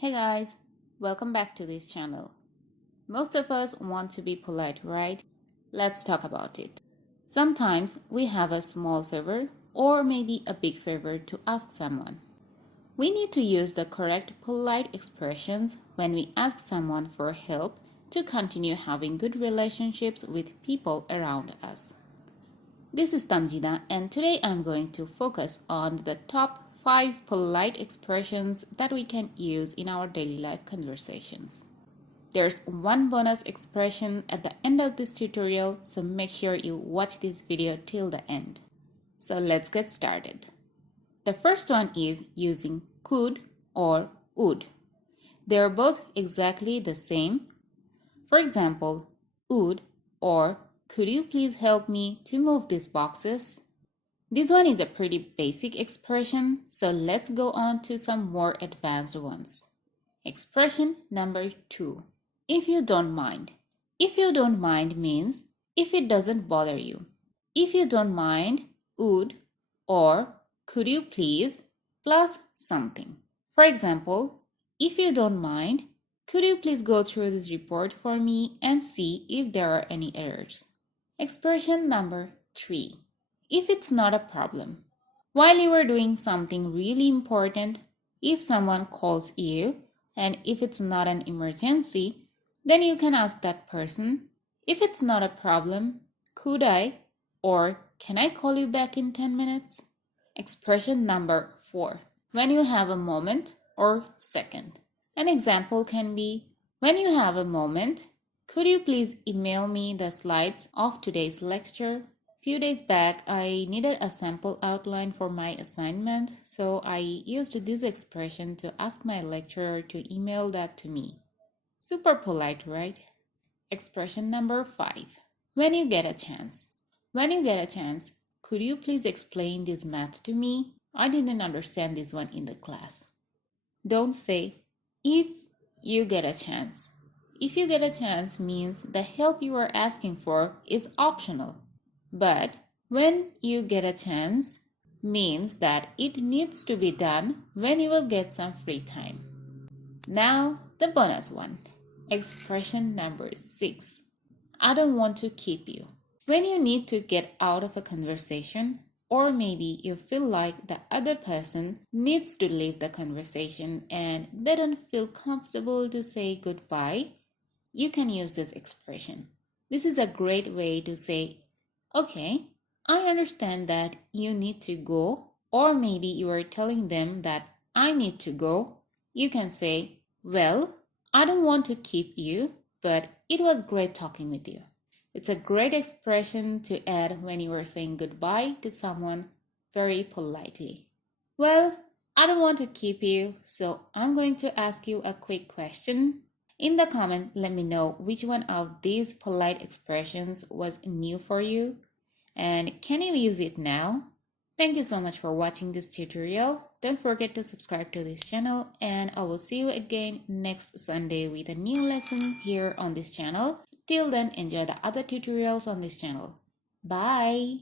Hey guys, welcome back to this channel. Most of us want to be polite, right? Let's talk about it. Sometimes we have a small favor or maybe a big favor to ask someone. We need to use the correct polite expressions when we ask someone for help to continue having good relationships with people around us. This is Tamjida, and today I'm going to focus on the top 5 polite expressions that we can use in our daily life conversations. There's one bonus expression at the end of this tutorial, so make sure you watch this video till the end. So let's get started. The first one is using could or would. They're both exactly the same. For example, would or could you please help me to move these boxes? This one is a pretty basic expression, so let's go on to some more advanced ones. Expression number 2. If you don't mind. If you don't mind means if it doesn't bother you. If you don't mind, would or could you please plus something. For example, if you don't mind, could you please go through this report for me and see if there are any errors? Expression number 3. If it's not a problem. While you are doing something really important, if someone calls you and if it's not an emergency, then you can ask that person, if it's not a problem, could I or can I call you back in 10 minutes? Expression number 4. When you have a moment or second. An example can be, when you have a moment, could you please email me the slides of today's lecture? Few days back, I needed a sample outline for my assignment, so I used this expression to ask my lecturer to email that to me. Super polite, right? Expression number 5. When you get a chance. When you get a chance, could you please explain this math to me? I didn't understand this one in the class. Don't say, if you get a chance. If you get a chance means the help you are asking for is optional. But when you get a chance means that it needs to be done when you will get some free time. Now the bonus one. Expression number 6. I don't want to keep you. When you need to get out of a conversation, or maybe you feel like the other person needs to leave the conversation and they don't feel comfortable to say goodbye, you can use this expression. This is a great way to say, okay, I understand that you need to go, or maybe you are telling them that I need to go. You can say, well, I don't want to keep you, but it was great talking with you. It's a great expression to add when you are saying goodbye to someone very politely. Well, I don't want to keep you, so I'm going to ask you a quick question. In the comment, let me know which one of these polite expressions was new for you and can you use it now? Thank you so much for watching this tutorial. Don't forget to subscribe to this channel and I will see you again next Sunday with a new lesson here on this channel. Till then, enjoy the other tutorials on this channel. Bye!